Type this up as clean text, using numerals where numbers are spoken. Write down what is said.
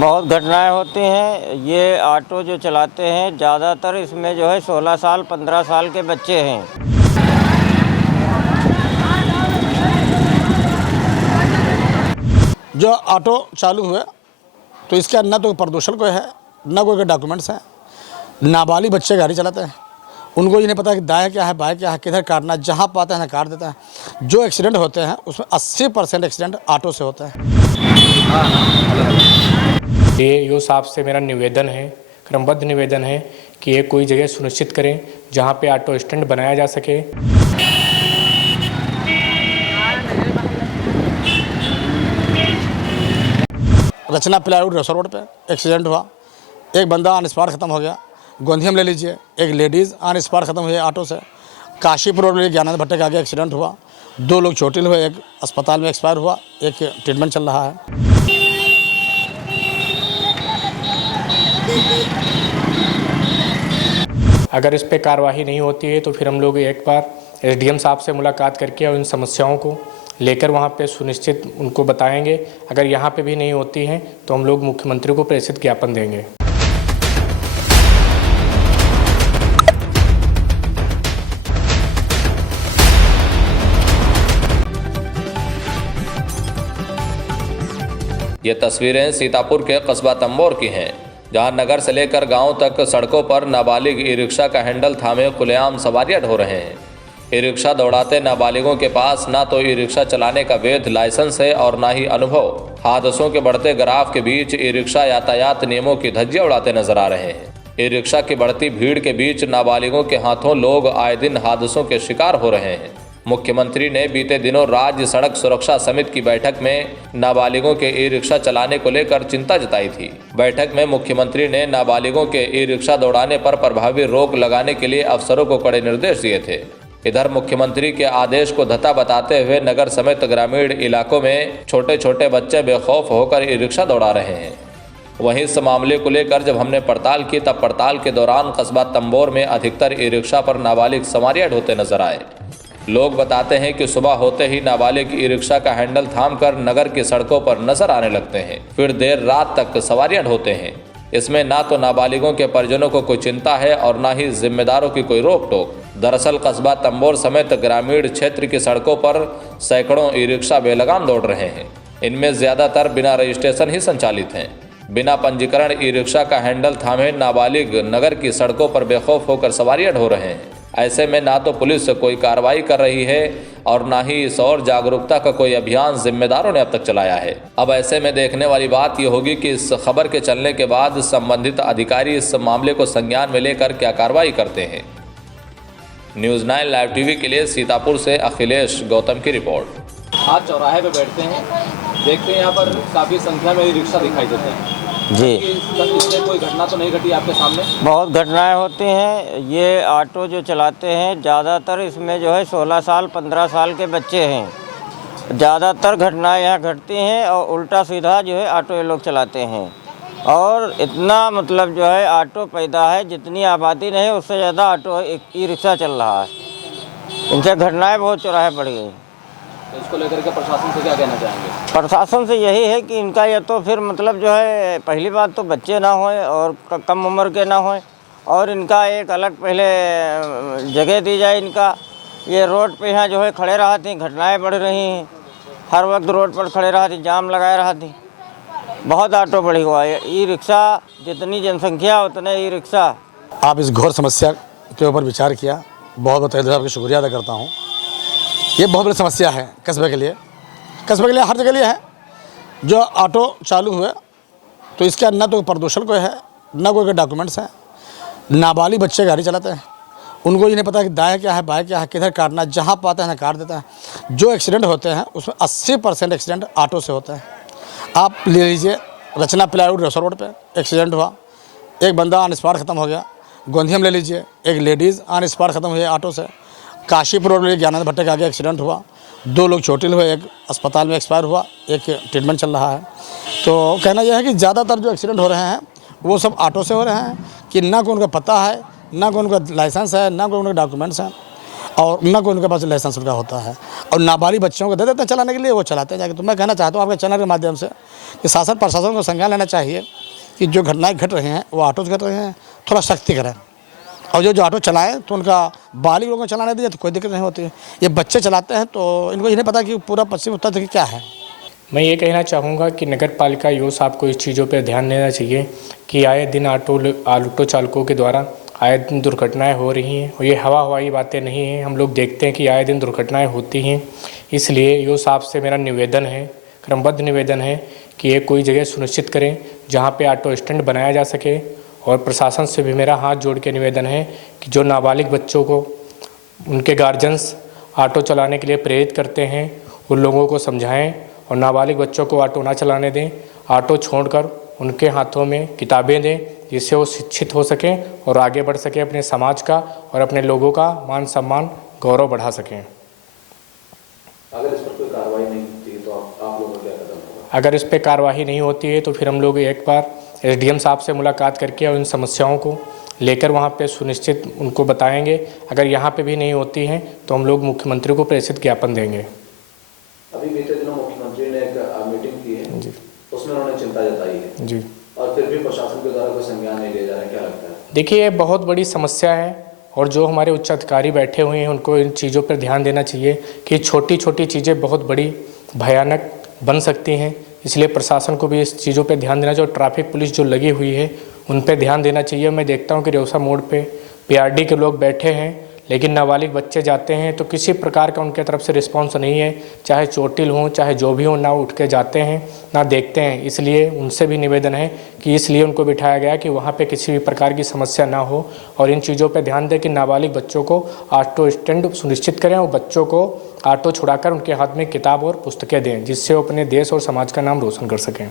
बहुत घटनाएं होती हैं। ये ऑटो जो चलाते हैं ज़्यादातर इसमें जो है 16 साल 15 साल के बच्चे हैं। जो ऑटो चालू हुए तो इसका न तो प्रदूषण कोई है, न कोई डॉक्यूमेंट्स हैं। नाबालिग बच्चे गाड़ी चलाते हैं, उनको ये नहीं पता कि दाएं क्या है बाएं क्या है, किधर काटना है, जहाँ पाते हैं काट देता है। जो एक्सीडेंट होते हैं उसमें 80% एक्सीडेंट ऑटो से होता है। ये आपसे मेरा निवेदन है, क्रमबद्ध निवेदन है कि ये कोई जगह सुनिश्चित करें जहाँ पे ऑटो स्टैंड बनाया जा सके। रचना प्लाईवुड रसोर रोड पे एक्सीडेंट हुआ, एक बंदा ऑन स्पॉट ख़त्म हो गया। गोंदिया में ले लीजिए, एक लेडीज़ ऑन स्पॉट ख़त्म हुई ऑटो से। काशीपुर रोड में ज्ञानंद भट्टे के आगे एक्सीडेंट हुआ, 2 लोग चोटिल हुए, एक अस्पताल में एक्सपायर हुआ, एक ट्रीटमेंट चल रहा है। अगर इस पे कार्रवाई नहीं होती है तो फिर हम लोग एक बार एसडीएम साहब से मुलाकात करके और इन समस्याओं को लेकर वहाँ पे सुनिश्चित उनको बताएंगे। अगर यहाँ पे भी नहीं होती हैं तो हम लोग मुख्यमंत्री को प्रेषित ज्ञापन देंगे। ये तस्वीरें सीतापुर के कस्बा तंबोर की हैं, जहां नगर से लेकर गांव तक सड़कों पर नाबालिग ई रिक्शा का हैंडल थामे खुलेआम सवारियां ढो रहे हैं। ई रिक्शा दौड़ाते नाबालिगों के पास ना तो ई रिक्शा चलाने का वैध लाइसेंस है और ना ही अनुभव। हादसों के बढ़ते ग्राफ के बीच ई रिक्शा यातायात नियमों की धज्जियां उड़ाते नजर आ रहे हैं। ई रिक्शा की बढ़ती भीड़ के बीच नाबालिगों के हाथों लोग आए दिन हादसों के शिकार हो रहे हैं। मुख्यमंत्री ने बीते दिनों राज्य सड़क सुरक्षा समिति की बैठक में नाबालिगों के ई रिक्शा चलाने को लेकर चिंता जताई थी। बैठक में मुख्यमंत्री ने नाबालिगों के ई रिक्शा दौड़ाने पर प्रभावी रोक लगाने के लिए अफसरों को कड़े निर्देश दिए थे। इधर मुख्यमंत्री के आदेश को धत्ता बताते हुए नगर समेत ग्रामीण इलाकों में छोटे छोटे बच्चे बेखौफ होकर ई रिक्शा दौड़ा रहे हैं। वहीं इस मामले को लेकर जब हमने पड़ताल की तब पड़ताल के दौरान कस्बा तंबोर में अधिकतर ई रिक्शा पर नाबालिग सवारियां ढोते नजर आए। लोग बताते हैं कि सुबह होते ही नाबालिग ई रिक्शा का हैंडल थामकर नगर की सड़कों पर नजर आने लगते हैं, फिर देर रात तक सवारियां ढोते हैं। इसमें ना तो नाबालिगों के परिजनों को कोई चिंता है और ना ही जिम्मेदारों की कोई रोक टोक। दरअसल कस्बा तंबोर समेत ग्रामीण क्षेत्र की सड़कों पर सैकड़ों ई रिक्शा बेलगाम दौड़ रहे हैं। इनमें ज्यादातर बिना रजिस्ट्रेशन ही संचालित हैं। बिना पंजीकरण ई रिक्शा का हैंडल थामे नाबालिग नगर की सड़कों पर बेखौफ होकर सवारियां ढो रहे हैं। ऐसे में ना तो पुलिस कोई कार्रवाई कर रही है और ना ही इस और जागरूकता का कोई अभियान जिम्मेदारों ने अब तक चलाया है। अब ऐसे में देखने वाली बात यह होगी कि इस खबर के चलने के बाद संबंधित अधिकारी इस मामले को संज्ञान में लेकर क्या कार्रवाई करते हैं। न्यूज़ 9 लाइव टीवी के लिए सीतापुर से अखिलेश गौतम की रिपोर्ट। आज चौराहे पे बैठते हैं, देखते हैं यहाँ पर काफ़ी संख्या में ई रिक्शा दिखाई देते हैं जी। इससे कोई घटना तो नहीं घटी आपके सामने? बहुत घटनाएं होती हैं। ये ऑटो जो चलाते हैं ज़्यादातर इसमें जो है 16 साल 15 साल के बच्चे हैं। ज़्यादातर घटनाएं यहाँ घटती हैं और उल्टा सीधा जो है ऑटो ये लोग चलाते हैं। और इतना मतलब जो है ऑटो पैदा है, जितनी आबादी नहीं उससे ज़्यादा ऑटो ई रिक्शा चल रहा है। इनसे घटनाएँ बहुत चौराहे बढ़ गई। तो इसको लेकर के प्रशासन से क्या कहना चाहेंगे? प्रशासन से यही है कि इनका ये तो फिर मतलब जो है पहली बात तो बच्चे ना हों और कम उम्र के ना हों, और इनका एक अलग पहले जगह दी जाए। इनका ये रोड पे यहाँ जो है खड़े रहा थी, घटनाएं बढ़ रही हैं। हर वक्त रोड पर खड़े रहा थी, जाम लगाए रहा थी। बहुत ऑटो बढ़ी हुआ है। ई रिक्शा जितनी जनसंख्या उतने ई रिक्शा। आप इस घोर समस्या के ऊपर विचार किया, बहुत बहुत आपका शुक्रिया अदा करता हूँ। ये बहुत बड़ी समस्या है कस्बे के लिए, हर जगह लिए है। जो ऑटो चालू हुए तो इसका न तो प्रदूषण कोई है, न कोई डॉक्यूमेंट्स हैं। नाबालिग बच्चे गाड़ी चलाते हैं, उनको ये नहीं पता कि दाएं क्या है बाएं क्या है, किधर काटना है, जहाँ पाते हैं काट देता है। जो एक्सीडेंट होते हैं उसमें 80% एक्सीडेंट ऑटो से होता है। आप ले लीजिए, रचना प्लाईवुड रसोर रोड पे एक्सीडेंट हुआ, एक बंदा ऑन स्पॉट ख़त्म हो गया। गोंदिया में ले लीजिए, एक लेडीज़ ऑन स्पॉट ख़त्म हुई ऑटो से। काशीपुर रोड में ज्ञानंद भट्टे के आगे एक्सीडेंट हुआ, 2 लोग चोटिल हुए, एक अस्पताल में एक्सपायर हुआ, एक ट्रीटमेंट चल रहा है। तो कहना यह है कि ज़्यादातर जो एक्सीडेंट हो रहे हैं वो सब ऑटो से हो रहे हैं कि ना कोई उनका पता है, ना कोई उनका लाइसेंस है, ना कोई उनके डॉक्यूमेंट्स हैं। और ना कोई उनके पास लाइसेंस उनका होता है, और नाबालिग बच्चों को दे देते हैं चलाने के लिए, वो चलाते हैं जाके। तो मैं कहना चाहता हूँ आपके चैनल के माध्यम से कि शासन प्रशासन को संज्ञान लेना चाहिए कि जो घटनाएं घट रही हैं वो ऑटो से घट रही हैं, थोड़ा सख्ती करें। और जो ऑटो चलाएं तो उनका बालिग लोगों को चलाने दीजिए तो कोई दिक्कत नहीं होती है। ये बच्चे चलाते हैं तो इनको ये नहीं पता कि पूरा पश्चिम उत्तर दिल्ली क्या है। मैं ये कहना चाहूँगा कि नगर पालिका यूँ आपको इस चीज़ों पर ध्यान देना चाहिए कि आए दिन ऑटो चालकों के द्वारा आए दिन दुर्घटनाएं हो रही हैं, और ये हवाई बातें नहीं हैं। हम लोग देखते हैं कि आए दिन दुर्घटनाएं होती हैं। इसलिए यूँ से मेरा निवेदन है, क्रमबद्ध निवेदन है कि ये कोई जगह सुनिश्चित करें जहाँ पे ऑटो स्टैंड बनाया जा सके। और प्रशासन से भी मेरा हाथ जोड़ के निवेदन है कि जो नाबालिग बच्चों को उनके गार्जियंस ऑटो चलाने के लिए प्रेरित करते हैं उन लोगों को समझाएं और नाबालिग बच्चों को ऑटो ना चलाने दें। ऑटो छोड़कर उनके हाथों में किताबें दें जिससे वो शिक्षित हो सकें और आगे बढ़ सकें, अपने समाज का और अपने लोगों का मान सम्मान गौरव बढ़ा सकें। अगर इस पर कोई कार्रवाई नहीं होती तो आप लोगों का क्या कदम होगा? अगर इस पर कार्रवाई नहीं होती है तो फिर हम लोग एक बार एसडीएम साहब से मुलाकात करके और इन समस्याओं को लेकर वहाँ पे सुनिश्चित उनको बताएंगे। अगर यहाँ पे भी नहीं होती हैं तो हम लोग मुख्यमंत्री को प्रेषित ज्ञापन देंगे। अभी बीते दिनों मुख्यमंत्री ने एक मीटिंग की है जी, उसमें उन्होंने चिंता जताई है जी, और फिर भी प्रशासन के द्वारा कोई संज्ञान नहीं लिया जा रहा है, क्या लगता है? देखिए ये बहुत बड़ी समस्या है और जो हमारे उच्च अधिकारी बैठे हुए हैं उनको इन चीज़ों पर ध्यान देना चाहिए कि छोटी छोटी चीज़ें बहुत बड़ी भयानक बन सकती हैं। इसलिए प्रशासन को भी इस चीज़ों पर ध्यान देना चाहिए। ट्रैफिक पुलिस जो लगी हुई है उन पर ध्यान देना चाहिए। मैं देखता हूँ कि रेवसा मोड़ पे पीआरडी के लोग बैठे हैं, लेकिन नाबालिग बच्चे जाते हैं तो किसी प्रकार का उनके तरफ से रिस्पांस नहीं है, चाहे चोटिल हों चाहे जो भी हो, ना उठ के जाते हैं ना देखते हैं। इसलिए उनसे भी निवेदन है कि इसलिए उनको बिठाया गया कि वहाँ पे किसी भी प्रकार की समस्या ना हो और इन चीज़ों पे ध्यान दें कि नाबालिग बच्चों को ऑटो स्टैंड सुनिश्चित करें और बच्चों को ऑटो छुड़ाकर उनके हाथ में किताब और पुस्तकें दें जिससे वो अपने देश और समाज का नाम रोशन कर सकें।